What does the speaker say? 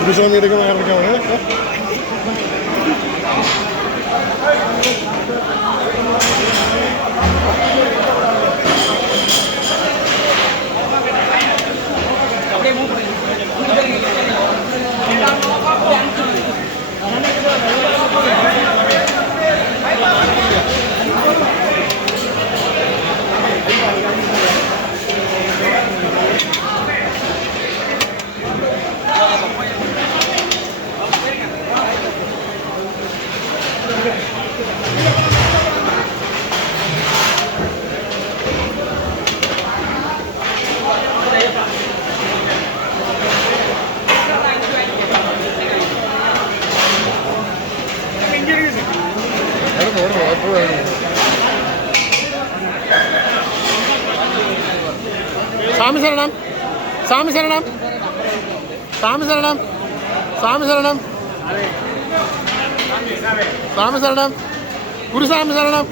குருசாமி எடுக்க இருக்காங்க. சாமி சரணம், சாமி சரணம், சாமி சரணம், சாமி சரணம், சாமி சரணம், குருசாமி சரணம்.